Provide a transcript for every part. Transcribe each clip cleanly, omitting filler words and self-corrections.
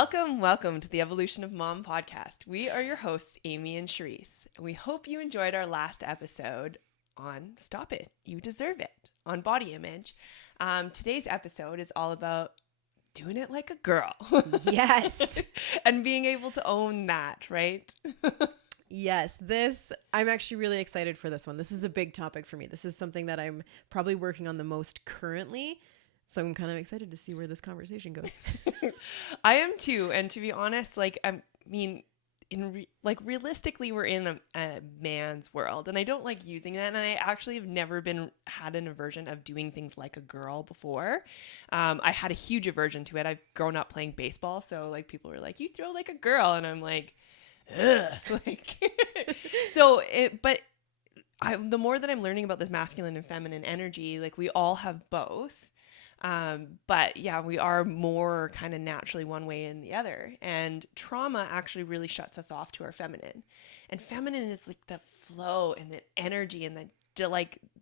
Welcome to the Evolution of Mom podcast. We are your hosts, Amy and Charisse. We hope you enjoyed our last episode on Stop It, You Deserve It, on body image. Today's episode is all about doing it like a girl. Yes. And being able to own that, right? Yes, I'm actually really excited for this one. This is a big topic for me. This is something that I'm probably working on the most currently. So I'm kind of excited to see where this conversation goes. I am too. And to be honest, realistically, we're in a man's world, and I don't like using that. And I actually have never had an aversion of doing things like a girl before. I had a huge aversion to it. I've grown up playing baseball, so like people were like, "You throw like a girl," and I'm like, ugh. The more that I'm learning about this masculine and feminine energy, like we all have both. But yeah, we are more kind of naturally one way and the other. And trauma actually really shuts us off to our feminine. And feminine is like the flow and the energy and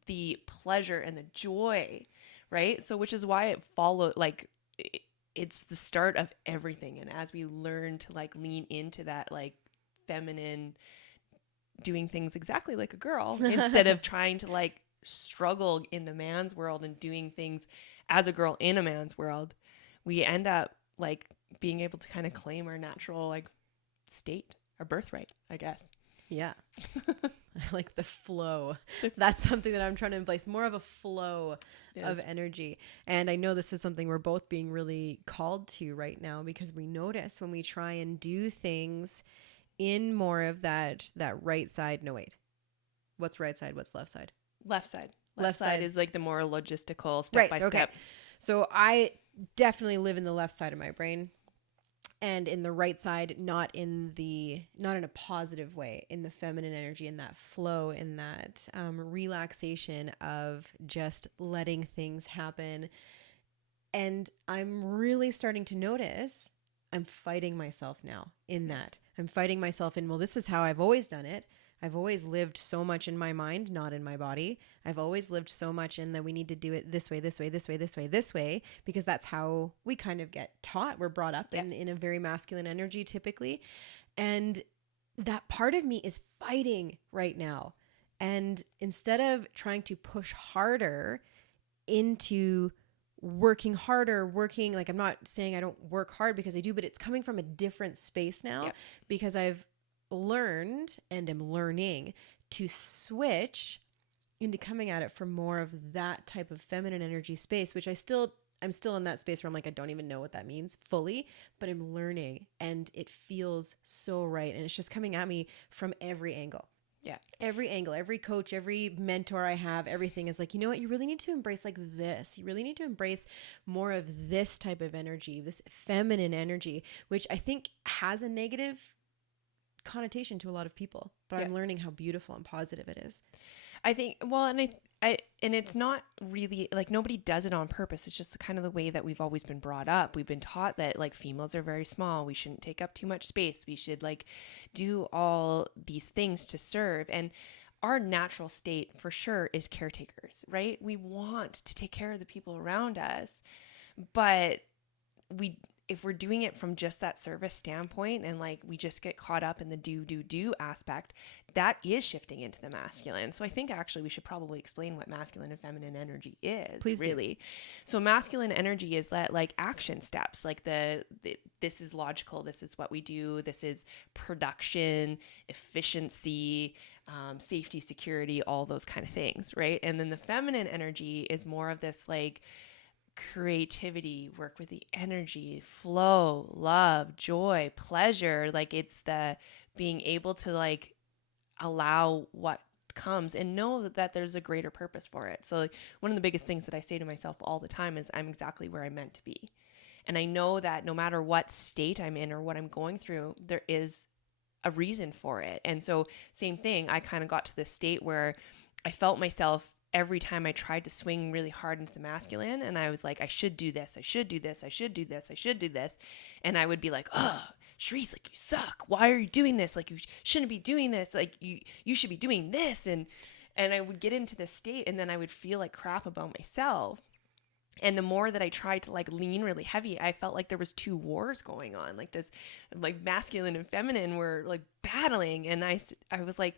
the pleasure and the joy, right? So which is why it's the start of everything. And as we learn to like lean into that like feminine, doing things exactly like a girl instead of trying to like struggle in the man's world and doing things as a girl in a man's world, we end up like being able to kind of claim our natural like state, our birthright, I guess. Yeah. I like the flow. That's something that I'm trying to embrace, more of a flow of energy. And I know this is something we're both being really called to right now, because we notice when we try and do things in more of that right side. No, wait. What's right side? What's left side? Left side. Left side is like the more logistical step by step. So I definitely live in the left side of my brain, and in the right side, not in a positive way, in the feminine energy, in that flow, in that relaxation of just letting things happen. And I'm really starting to notice I'm fighting myself now in that. I'm fighting myself in, well, this is how I've always done it. I've always lived so much in my mind, not in my body. I've always lived so much in that we need to do it this way, this way, this way, this way, this way, because that's how we kind of get taught. We're brought up in a very masculine energy typically. And that part of me is fighting right now. And instead of trying to push harder into working harder, like, I'm not saying I don't work hard, because I do, but it's coming from a different space now because I've learned and am learning to switch into coming at it from more of that type of feminine energy space, which I'm still in that space where I'm like, I don't even know what that means fully, but I'm learning and it feels so right. And it's just coming at me from every angle. Yeah. Every angle, every coach, every mentor I have, everything is like, you know what? You really need to embrace like this. You really need to embrace more of this type of energy, this feminine energy, which I think has a negative connotation to a lot of people, but I'm learning how beautiful and positive it is. I think, well, and it's not really like nobody does it on purpose. It's just kind of the way that we've always been brought up. We've been taught that like females are very small. We shouldn't take up too much space. We should like do all these things to serve. And our natural state for sure is caretakers, right? We want to take care of the people around us, but if we're doing it from just that service standpoint and like we just get caught up in the do aspect, that is shifting into the masculine. So I think actually we should probably explain what masculine and feminine energy is. Please really do. So masculine energy is that like action steps, like this is logical, this is what we do, this is production, efficiency, safety, security, all those kind of things, right? And then the feminine energy is more of this like creativity, work with the energy, flow, love, joy, pleasure. Like it's the being able to like allow what comes and know that there's a greater purpose for it. So like one of the biggest things that I say to myself all the time is I'm exactly where I'm meant to be. And I know that no matter what state I'm in or what I'm going through, there is a reason for it. And so same thing, I kind of got to this state where I felt myself every time I tried to swing really hard into the masculine, and I was like, I should do this, I should do this, I should do this, I should do this. And I would be like, oh, Charisse, like you suck. Why are you doing this? Like you shouldn't be doing this. Like you should be doing this. And I would get into this state, and then I would feel like crap about myself. And the more that I tried to like lean really heavy, I felt like there was two wars going on, like this, like masculine and feminine were like battling. And I was like,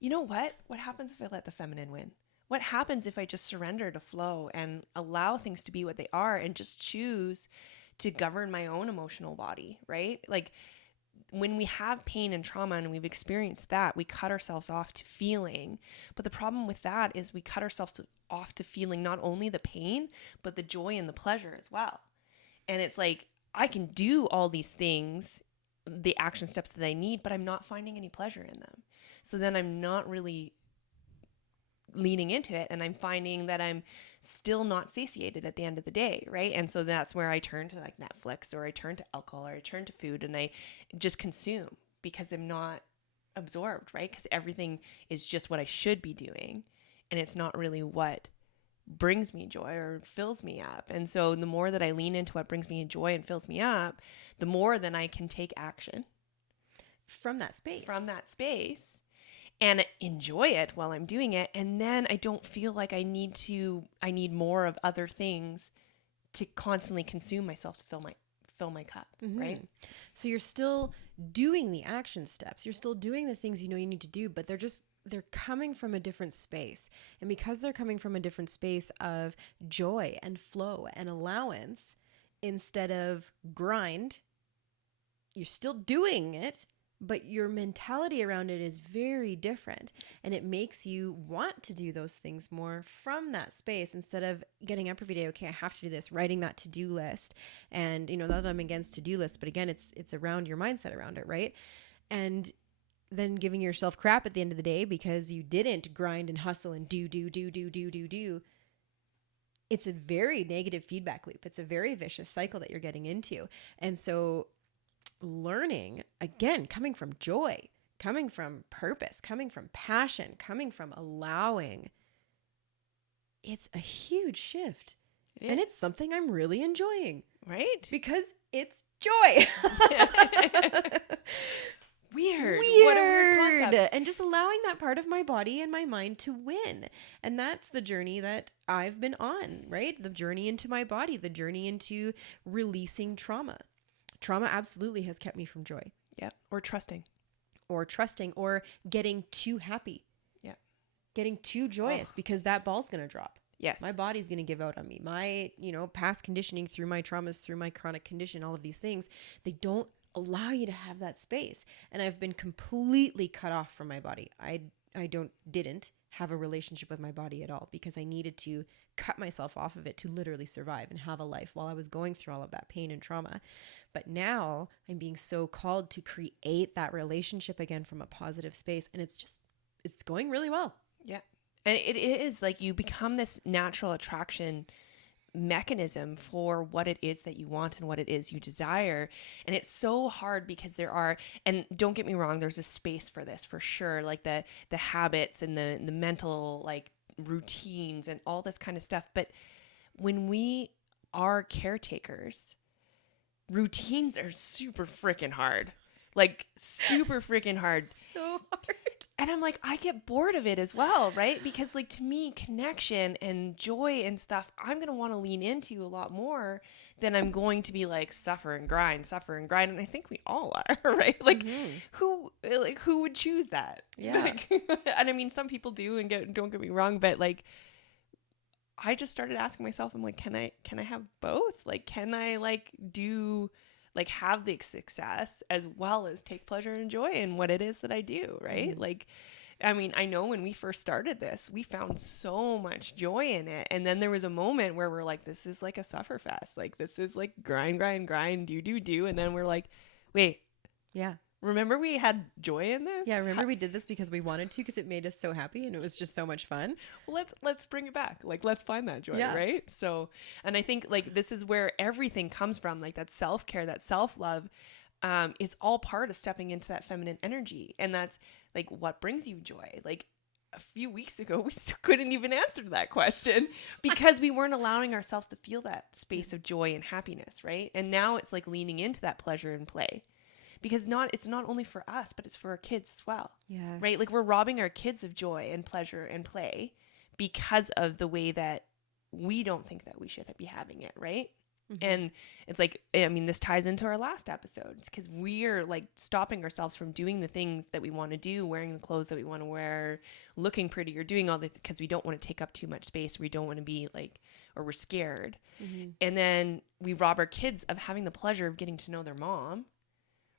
you know what happens if I let the feminine win? What happens if I just surrender to flow and allow things to be what they are and just choose to govern my own emotional body, right? Like when we have pain and trauma and we've experienced that, we cut ourselves off to feeling. But the problem with that is we cut ourselves off to feeling not only the pain, but the joy and the pleasure as well. And it's like, I can do all these things, the action steps that I need, but I'm not finding any pleasure in them. So then I'm not really leaning into it, and I'm finding that I'm still not satiated at the end of the day, right? And so that's where I turn to like Netflix, or I turn to alcohol, or I turn to food, and I just consume because I'm not absorbed, right? Because everything is just what I should be doing, and it's not really what brings me joy or fills me up. And so the more that I lean into what brings me joy and fills me up, the more then I can take action from that space and enjoy it while I'm doing it. And then I don't feel like I need more of other things to constantly consume myself to fill my cup, right? So you're still doing the action steps. You're still doing the things you know you need to do, but they're coming from a different space. And because they're coming from a different space of joy and flow and allowance instead of grind, you're still doing it, but your mentality around it is very different, and it makes you want to do those things more from that space instead of getting up every day. Okay, I have to do this, writing that to-do list. And not that I'm against to-do lists, but again, it's around your mindset around it, right? And then giving yourself crap at the end of the day because you didn't grind and hustle and do. It's a very negative feedback loop. It's a very vicious cycle that you're getting into. And so learning, again, coming from joy, coming from purpose, coming from passion, coming from allowing, it's a huge shift. And it's something I'm really enjoying. Right? Because it's joy. Weird. What a weird concept. And just allowing that part of my body and my mind to win. And that's the journey that I've been on, right? The journey into my body, the journey into releasing trauma. Trauma absolutely has kept me from joy. Yeah. Or trusting, or getting too happy. Yeah. Getting too joyous because that ball's going to drop. Yes. My body's going to give out on me. My, past conditioning through my traumas, through my chronic condition, all of these things, they don't allow you to have that space. And I've been completely cut off from my body. I didn't have a relationship with my body at all because I needed to cut myself off of it to literally survive and have a life while I was going through all of that pain and trauma. But now I'm being so called to create that relationship again from a positive space. And it's going really well. Yeah. And it is like you become this natural attraction mechanism for what it is that you want and what it is you desire. And it's so hard because and don't get me wrong, there's a space for this for sure. Like the habits and the mental like routines and all this kind of stuff. But when we are caretakers, routines are super freaking hard. Like super freaking hard. So hard. And I'm like, I get bored of it as well, right? Because like to me, connection and joy and stuff, I'm going to want to lean into a lot more than I'm going to be like suffer and grind. And I think we all are, right? Like who would choose that? Yeah. Like, and I mean, some people do and don't get me wrong, but like, I just started asking myself, I'm like, can I have both? Like, can I like do like have the success as well as take pleasure and joy in what it is that I do, right? Like, I mean, I know when we first started this, we found so much joy in it. And then there was a moment where we're like, this is like a suffer fest. Like, this is like grind, do. And then we're like, wait. Yeah. Remember we had joy in this? Yeah, remember we did this because we wanted to, because it made us so happy and it was just so much fun. Well, let's bring it back. Like, let's find that joy, yeah. right? So, and I think like this is where everything comes from, like that self-care, that self-love is all part of stepping into that feminine energy. And that's like what brings you joy. Like a few weeks ago, we still couldn't even answer that question because we weren't allowing ourselves to feel that space of joy and happiness, right? And now it's like leaning into that pleasure and play. Because it's not only for us, but it's for our kids as well. Yes. Right? Like we're robbing our kids of joy and pleasure and play because of the way that we don't think that we should be having it, right? Mm-hmm. And it's like, I mean, this ties into our last episodes because we're like stopping ourselves from doing the things that we want to do, wearing the clothes that we want to wear, looking pretty, or doing all this because we don't want to take up too much space. We don't want to be like, or we're scared. Mm-hmm. And then we rob our kids of having the pleasure of getting to know their mom,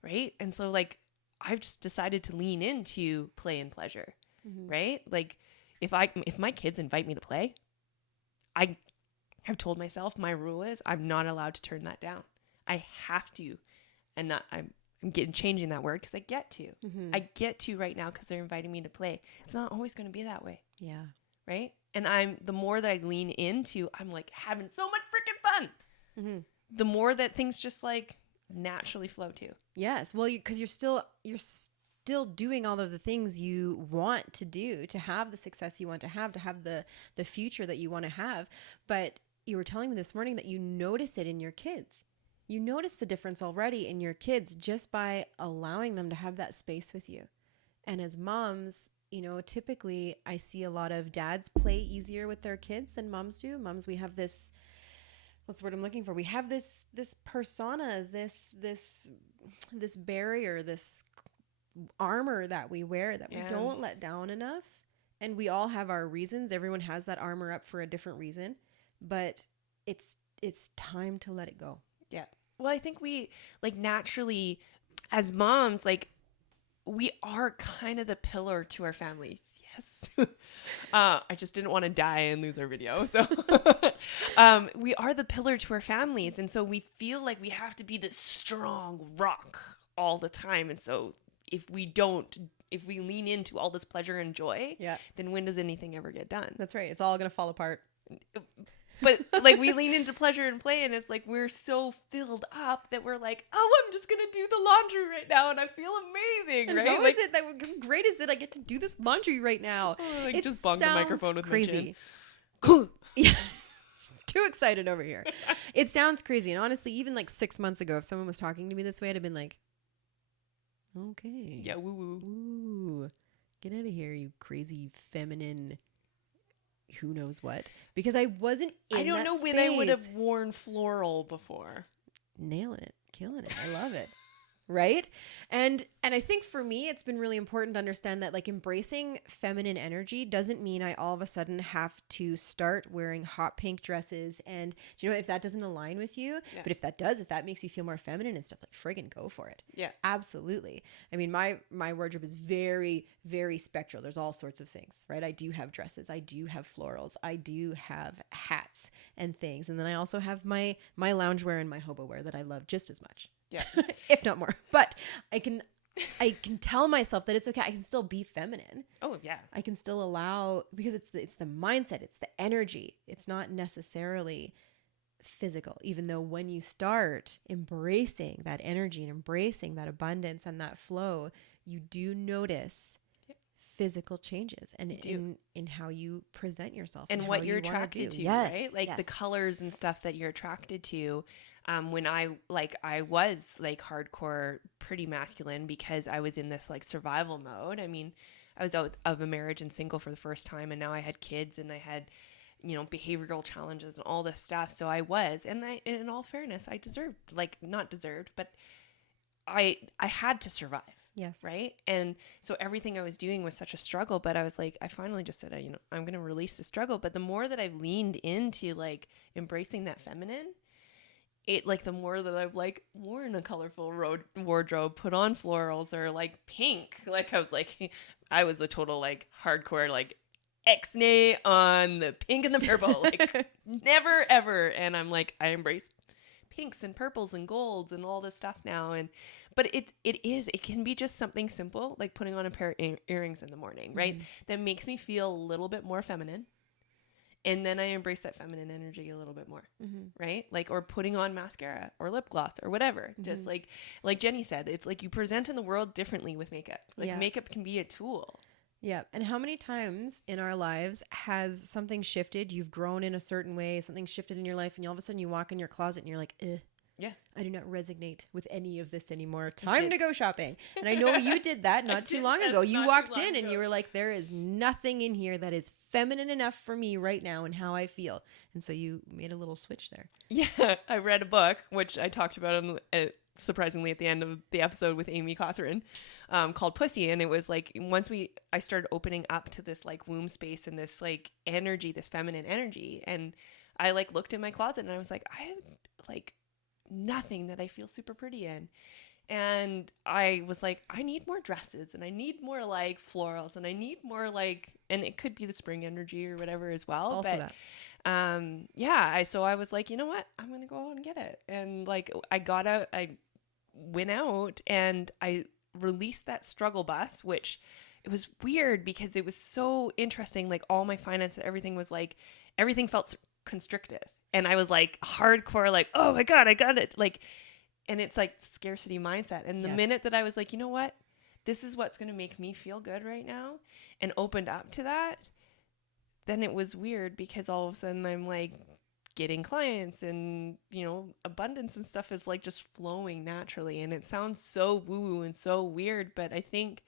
right? And so like, I've just decided to lean into play and pleasure, Mm-hmm. right? Like if my kids invite me to play, I have told myself my rule is I'm not allowed to turn that down. I have to, and not I'm getting changing that word because I get to. Mm-hmm. I get to right now because they're inviting me to play. It's not always going to be that way, Yeah. right? And the more that I lean into, I'm like having so much freaking fun. Mm-hmm. The more that things just like naturally flow too. Yes. Well, because you're still doing all of the things you want to do, to have the success you want to have the future that you want to have. But you were telling me this morning that you notice it in your kids. You notice the difference already in your kids just by allowing them to have that space with you. And as moms, typically I see a lot of dads play easier with their kids than moms do. Moms, we have this, what's the word I'm looking for? We have this persona, this barrier, this armor that we wear that we don't let down enough. And we all have our reasons. Everyone has that armor up for a different reason, but it's time to let it go. Yeah. Well, I think we like naturally as moms, like we are kind of the pillar to our families. Yes. I just didn't want to die and lose our video. So we are the pillar to our families. And so we feel like we have to be this strong rock all the time. And so if we lean into all this pleasure and joy, then when does anything ever get done? That's right. It's all going to fall apart. But like we lean into pleasure and play, and it's like we're so filled up that we're like, oh, I'm just gonna do the laundry right now, and I feel amazing, right? How like, is it that great is it? I get to do this laundry right now. Like just bong the microphone with crazy. my chin. Yeah. Too excited over here. It sounds crazy, and honestly, even like 6 months ago, if someone was talking to me this way, I'd have been like, okay, yeah, woo woo, ooh, get out of here, you crazy feminine. Who knows what? Because I wasn't in I don't know space. when I would have worn floral before. Nailing it, killing it. I love it. Right? And I think for me, it's been really important to understand that like embracing feminine energy doesn't mean I all of a sudden have to start wearing hot pink dresses. And if that doesn't align with you, but if that makes you feel more feminine and stuff, like friggin' go for it. Yeah, absolutely. I mean, my wardrobe is very, very spectral. There's all sorts of things, right? I do have dresses. I do have florals. I do have hats and things. And then I also have my loungewear and my hobo wear that I love just as much. Yeah. If not more. But I can tell myself that it's okay. I can still be feminine. Oh yeah. I can still allow, because it's the mindset, it's the energy. It's not necessarily physical, even though when you start embracing that energy and embracing that abundance and that flow, you do notice physical changes and in how you present yourself and what you're attracted to, yes, right? Like the colors and stuff that you're attracted to. When I was like hardcore pretty masculine because I was in this like survival mode. I mean, I was out of a marriage and single for the first time, and now I had kids and I had, behavioral challenges and all this stuff. So I was, and in all fairness, I deserved, like not deserved, but I had to survive. Yes. Right. And so everything I was doing was such a struggle, but I was like, I finally just said, I'm going to release the struggle. But the more that I've leaned into like embracing that feminine, it like the more that I've like worn a colorful wardrobe, put on florals or like pink, like I was a total like hardcore like X-nay on the pink and the purple, like never ever. And I'm like, I embrace pinks and purples and golds and all this stuff now. But it can be just something simple like putting on a pair of earrings in the morning, right? Mm-hmm. That makes me feel a little bit more feminine. And then I embrace that feminine energy a little bit more, right? Like, or putting on mascara or lip gloss or whatever. Just like Jenny said, it's like you present in the world differently with makeup. Like makeup can be a tool. Yeah. And how many times in our lives has something shifted? You've grown in a certain way, something shifted in your life, and all of a sudden you walk in your closet and you're like, ugh. Yeah. I do not resonate with any of this anymore. Time to go shopping. And I know you did that not too long ago. You walked in and you were like, there is nothing in here that is feminine enough for me right now and how I feel. And so you made a little switch there. Yeah. I read a book, which I talked about surprisingly at the end of the episode with Amy Cawthron, called Pussy. And it was like, I started opening up to this like womb space and this like energy, this feminine energy. And I like looked in my closet and I was like, I have like nothing that I feel super pretty in. And I was like, I need more dresses and I need more like florals and I need more like, and it could be the spring energy or whatever as well. Also but so I was like, you know what? I'm going to go out and get it. And like, I went out and I released that struggle bus, which it was weird because it was so interesting. Like all my finances, everything was like, everything felt constrictive. And I was like hardcore, like, oh my God, I got it. Like, and it's like scarcity mindset. And the minute that I was like, you know what, this is what's going to make me feel good right now, and opened up to that, then it was weird because all of a sudden I'm like getting clients and, you know, abundance and stuff is like just flowing naturally. And it sounds so woo and so weird, but I think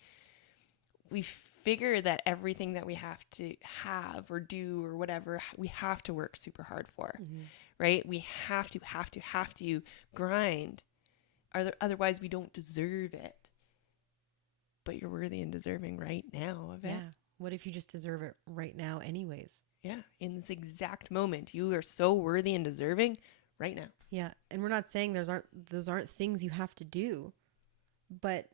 we figure that everything that we have to have or do or whatever, we have to work super hard for, right? We have to grind. Otherwise we don't deserve it. But you're worthy and deserving right now of it. Yeah. What if you just deserve it right now anyways? Yeah. In this exact moment, you are so worthy and deserving right now. Yeah. And we're not saying those aren't things you have to do, but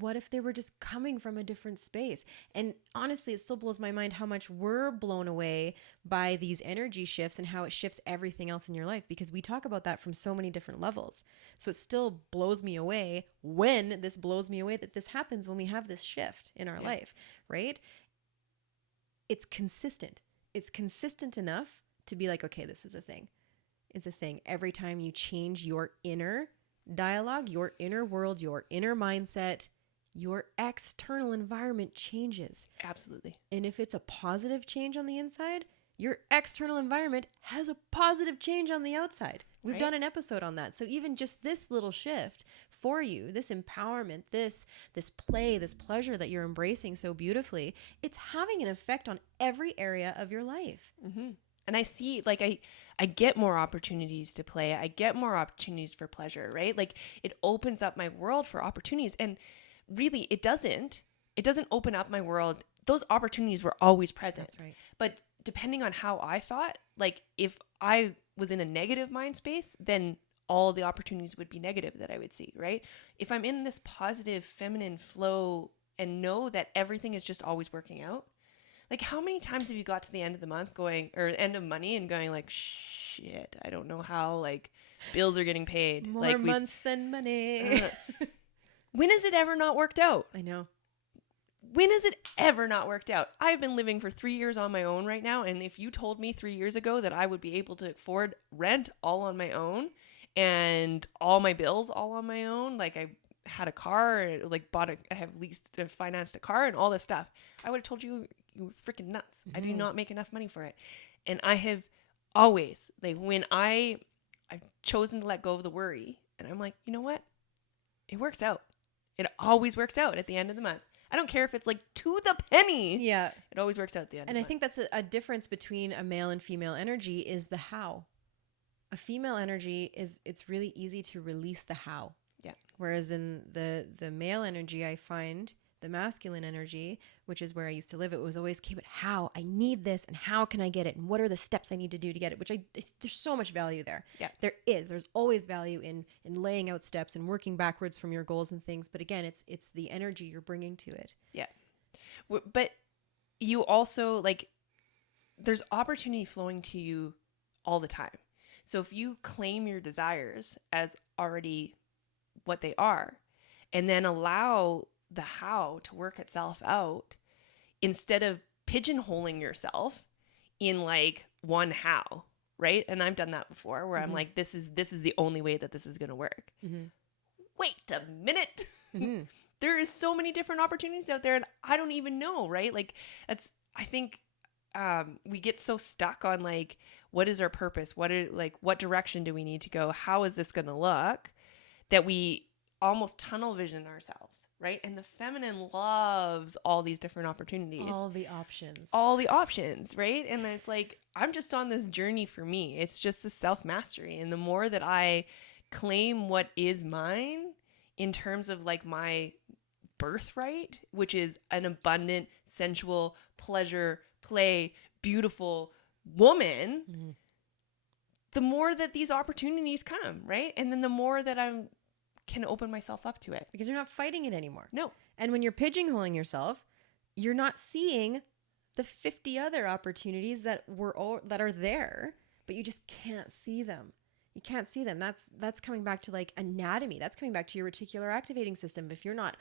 what if they were just coming from a different space? And honestly, it still blows my mind how much we're blown away by these energy shifts and how it shifts everything else in your life, because we talk about that from so many different levels. So it still blows me away that this happens when we have this shift in our life, right? It's consistent. It's consistent enough to be like, okay, this is a thing. It's a thing. Every time you change your inner dialogue, your inner world, your inner mindset, your external environment changes. Absolutely. And if it's a positive change on the inside, your external environment has a positive change on the outside. We've done an episode on that. So even just this little shift for you, this empowerment, this play, this pleasure that you're embracing so beautifully, it's having an effect on every area of your life. Mm-hmm. And I see, like, I get more opportunities to play. I get more opportunities for pleasure, right? Like, it opens up my world for opportunities. And really, it doesn't open up my world. Those opportunities were always present. That's right. But depending on how I thought, like, if I was in a negative mind space, then all the opportunities would be negative that I would see, right? If I'm in this positive feminine flow and know that everything is just always working out, like, how many times have you got to the end of the month going, or end of money and going like, shit, I don't know how, like, bills are getting paid. More like months than money. When has it ever not worked out? I know. When has it ever not worked out? I've been living for 3 years on my own right now. And if you told me 3 years ago that I would be able to afford rent all on my own and all my bills all on my own, like I had a car, like I have financed a car and all this stuff, I would have told you were freaking nuts. I do not make enough money for it. And I have always, like, when I've chosen to let go of the worry, and I'm like, you know what? It works out. It always works out at the end of the month. I don't care if it's like to the penny. Yeah. It always works out at the end. And I think that's a difference between a male and female energy is the how. A female energy it's really easy to release the how. Yeah. Whereas in the male energy, I find the masculine energy, which is where I used to live, it was always, okay, but how? I need this, and how can I get it? And what are the steps I need to do to get it? There's so much value there. Yeah. There's always value in laying out steps and working backwards from your goals and things. But again, it's the energy you're bringing to it. Yeah. But you also, like, there's opportunity flowing to you all the time. So if you claim your desires as already what they are, and then allow the how to work itself out, instead of pigeonholing yourself in like one how, right? And I've done that before where I'm like, this is the only way that this is going to work. Wait a minute. There is so many different opportunities out there and I don't even know, right? Like, I think we get so stuck on like, what is our purpose? What direction do we need to go? How is this going to look? That we almost tunnel vision ourselves, right? And the feminine loves all these different opportunities. All the options. All the options, right? And it's like, I'm just on this journey for me. It's just the self-mastery. And the more that I claim what is mine in terms of like my birthright, which is an abundant, sensual, pleasure, play, beautiful woman, the more that these opportunities come, right? And then the more that I can open myself up to it. Because you're not fighting it anymore. No. And when you're pigeonholing yourself, you're not seeing the 50 other opportunities that are there, but you just can't see them. You can't see them. That's coming back to like anatomy. That's coming back to your reticular activating system. If you're not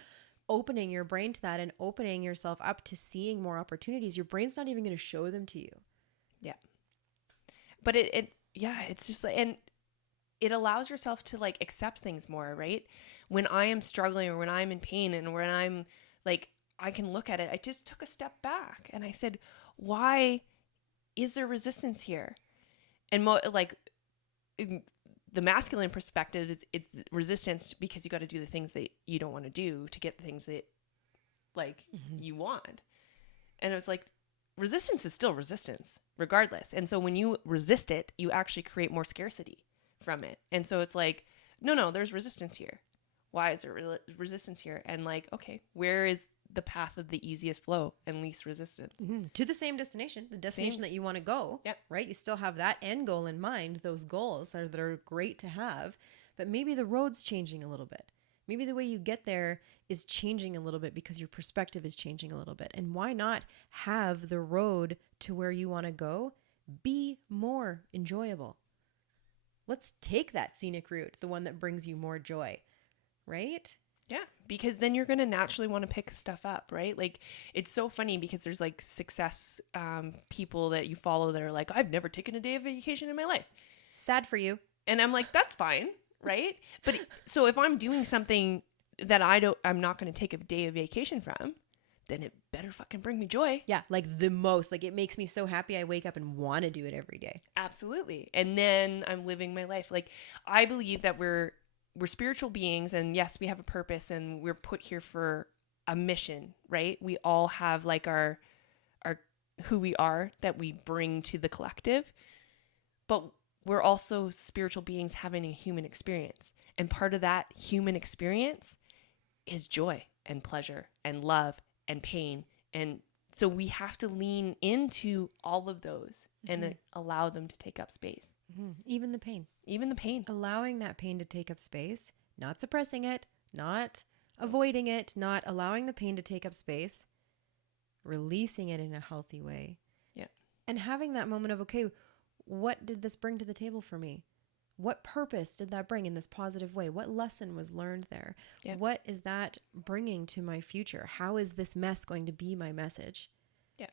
opening your brain to that and opening yourself up to seeing more opportunities, your brain's not even going to show them to you. Yeah. But it's just like, and it allows yourself to like accept things more, right? When I am struggling or when I'm in pain and when I'm like, I can look at it. I just took a step back and I said, why is there resistance here? And the masculine perspective is it's resistance because you got to do the things that you don't want to do to get the things that like you want. And it was like, resistance is still resistance regardless. And so when you resist it, you actually create more scarcity from it. And so it's like, no, there's resistance here. Why is there resistance here? And like, okay, where is the path of the easiest flow and least resistance? To the same destination, the destination that you want to go, yep. Right? You still have that end goal in mind, those goals that are great to have, but maybe the road's changing a little bit. Maybe the way you get there is changing a little bit because your perspective is changing a little bit. And why not have the road to where you want to go be more enjoyable? Let's take that scenic route, the one that brings you more joy, right? Yeah, because then you're going to naturally want to pick stuff up, right? Like, it's so funny because there's like success people that you follow that are like, I've never taken a day of vacation in my life. Sad for you. And I'm like, that's fine, right? But so if I'm doing something that I'm not going to take a day of vacation from, then it better fucking bring me joy. Yeah, like the most. Like it makes me so happy I wake up and want to do it every day. Absolutely. And then I'm living my life. Like, I believe that we're spiritual beings, and yes, we have a purpose and we're put here for a mission, right? We all have like our who we are that we bring to the collective, but we're also spiritual beings having a human experience. And part of that human experience is joy and pleasure and love and pain. And so we have to lean into all of those and allow them to take up space. Even the pain. Even the pain. Allowing that pain to take up space, not suppressing it, not avoiding it, not allowing the pain to take up space, releasing it in a healthy way. Yeah. And having that moment of, okay, what did this bring to the table for me? What purpose did that bring in this positive way? What lesson was learned there? Yeah. What is that bringing to my future? How is this mess going to be my message? Yeah.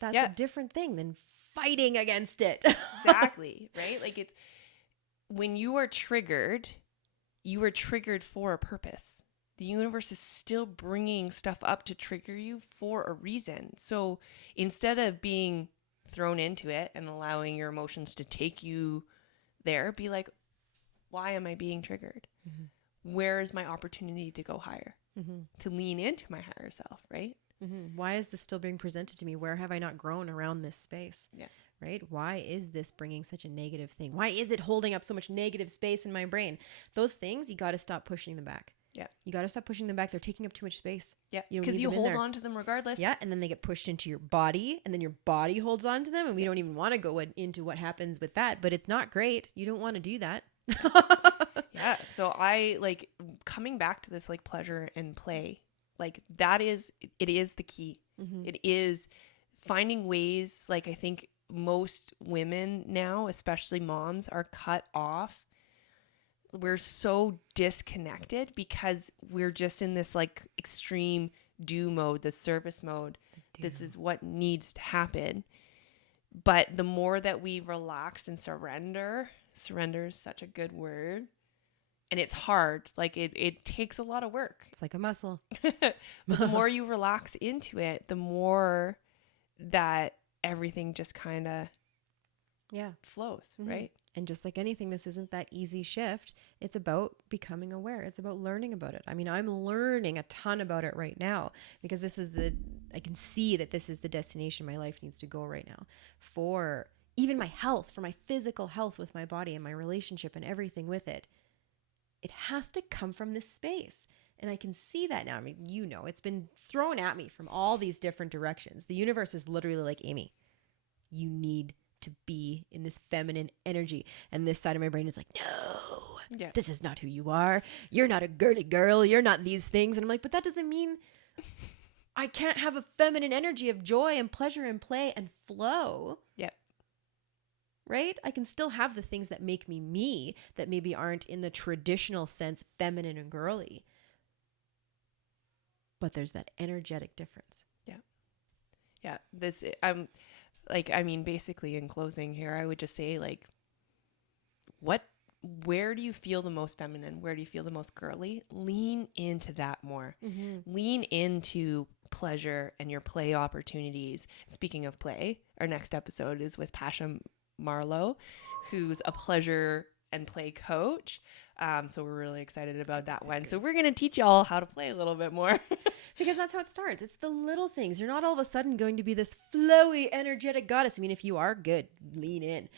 That's a different thing than fighting against it. Exactly. Right? Like, it's when you are triggered for a purpose. The universe is still bringing stuff up to trigger you for a reason. So instead of being thrown into it and allowing your emotions to take you there, be like, why am I being triggered? Where is my opportunity to go higher? To lean into my higher self, right? Why is this still being presented to me? Where have I not grown around this space? Yeah. Right? Why is this bringing such a negative thing? Why is it holding up so much negative space in my brain? Those things, you got to stop pushing them back. Yeah. You got to stop pushing them back. They're taking up too much space. Yeah. You don't Because need you them in hold there. on to them regardless. Yeah. And then they get pushed into your body, and then your body holds on to them. And we don't even want to go into what happens with that, but it's not great. You don't want to do that. Yeah. So I like coming back to this like pleasure and play, like it is the key. It is finding ways. Like, I think most women now, especially moms, are cut off. We're so disconnected because we're just in this like extreme do mode, the service mode. This is what needs to happen. But the more that we relax and surrender is such a good word. And it's hard. Like it takes a lot of work. It's like a muscle. But the more you relax into it, the more that everything just kind of Yeah. flows, Mhm. right? And just like anything, this isn't that easy shift. It's about becoming aware. It's about learning about it. I mean, I'm learning a ton about it right now because I can see that this is the destination my life needs to go right now for even my health, for my physical health with my body and my relationship and everything with it. It has to come from this space. And I can see that now. I mean, it's been thrown at me from all these different directions. The universe is literally like, Amy, you need to be in this feminine energy. And this side of my brain is like, no, Yeah. this is not who you are. You're not a girly girl. You're not these things. And I'm like, but that doesn't mean I can't have a feminine energy of joy and pleasure and play and flow. Yep. Right? I can still have the things that make me that maybe aren't in the traditional sense feminine and girly. But there's that energetic difference. Yeah. Basically in closing here, I would just say like, where do you feel the most feminine? Where do you feel the most girly? Lean into that more. Mm-hmm. Lean into pleasure and your play opportunities. Speaking of play, our next episode is with Pasha Marlowe, who's a pleasure and play coach. So we're really excited about that one. So we're going to teach y'all how to play a little bit more. Because that's how it starts. It's the little things. You're not all of a sudden going to be this flowy, energetic goddess. I mean, if you are, good, lean in.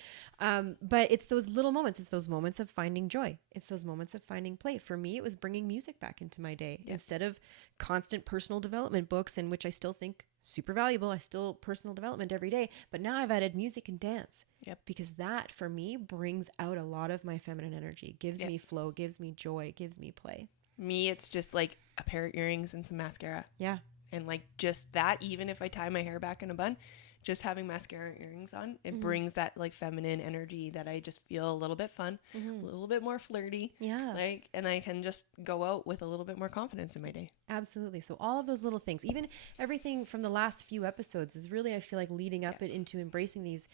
But it's those little moments. It's those moments of finding joy. It's those moments of finding play. For me, it was bringing music back into my day instead of constant personal development books, in which I still think super valuable. I still personal development every day. But now I've added music and dance. Yep. Because that, for me, brings out a lot of my feminine energy. Gives me flow, gives me joy, gives me play. Me, it's just like a pair of earrings and some mascara. Yeah. And like just that, even if I tie my hair back in a bun, just having mascara and earrings on, it brings that like feminine energy that I just feel a little bit fun, a little bit more flirty. Yeah. And I can just go out with a little bit more confidence in my day. Absolutely. So all of those little things, even everything from the last few episodes is really, I feel like, leading up into embracing these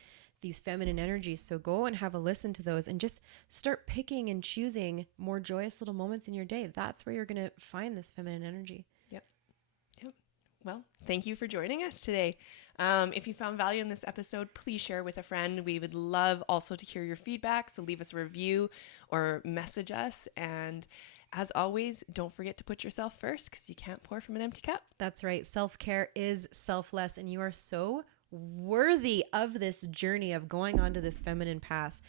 feminine energies. So go and have a listen to those and just start picking and choosing more joyous little moments in your day. That's where you're going to find this feminine energy. Yep. Well, thank you for joining us today. If you found value in this episode, please share with a friend. We would love also to hear your feedback. So leave us a review or message us. And as always, don't forget to put yourself first, because you can't pour from an empty cup. That's right. Self-care is selfless, and you are so worthy of this journey of going onto this feminine path.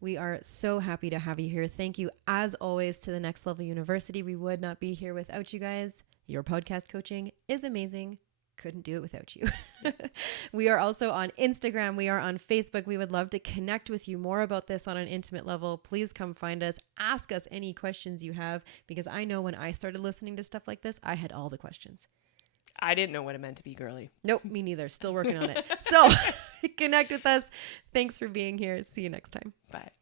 We are so happy to have you here. Thank you, as always, to the Next Level University. We would not be here without you guys. Your podcast coaching is amazing. Couldn't do it without you. We are also on Instagram. We are on Facebook. We would love to connect with you more about this on an intimate level. Please come find us. Ask us any questions you have, because I know when I started listening to stuff like this, I had all the questions. I didn't know what it meant to be girly. Nope, me neither. Still working on it. So connect with us. Thanks for being here. See you next time. Bye.